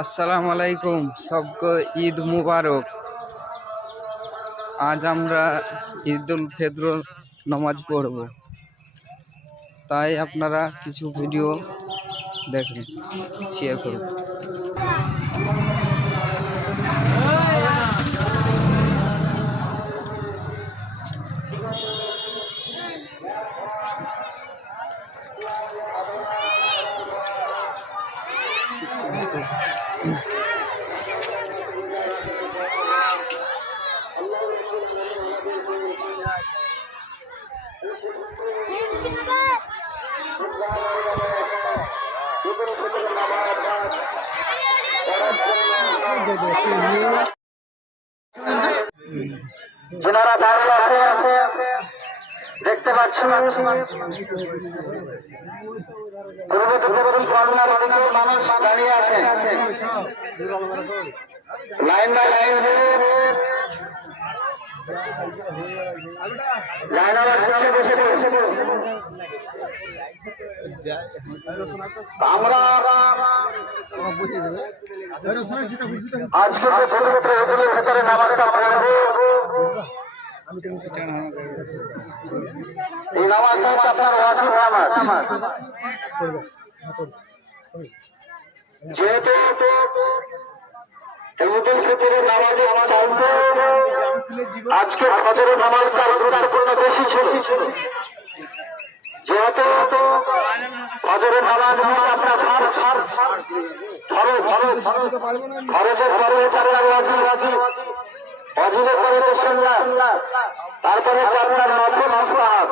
আসসালামু আলাইকুম, সবকে ঈদ মুবারক। আজ আমরা ঈদুল ফিতর নামাজ পড়ব, তাই আপনারা কিছু ভিডিও দেখুন, শেয়ার করুন। যারা দাঁড়িয়ে আছে দেখতে পাচ্ছি মানুষ দাঁড়িয়ে আছে লাইন বাই লাইন আমরা আজকে ভেতরে নামাজটা পড়বো। এই নামাজটা হচ্ছে আপনার ওয়াজিব নামাজ। যেহেতু ঈদুল ফিতরের নামাজের চাইতে আজকে ফজরের নামাজটা গুরুত্বপূর্ণ বেশি ছিল। যেহেতু ফজরের নামাজ আপনার ফরজের পরে চারটার ওয়াজিব, ওয়াজিবের পরে তো সুন্নাত, তারপরে চারটার নফল মুস্তাহাব।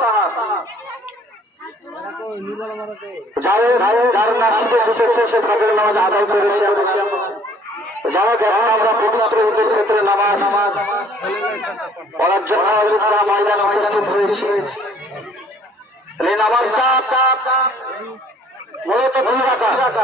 যার নাসিবে জুটেছে সে ফজরের নামাজ আদায় করেছে। যারা যখন আমরা পবিত্র ঈদের ক্ষেত্রে নামাজ পড়ার জন্য ময়দান উপস্থিত হয়েছি, এই নামাজটা মূলত দুই রাকাত।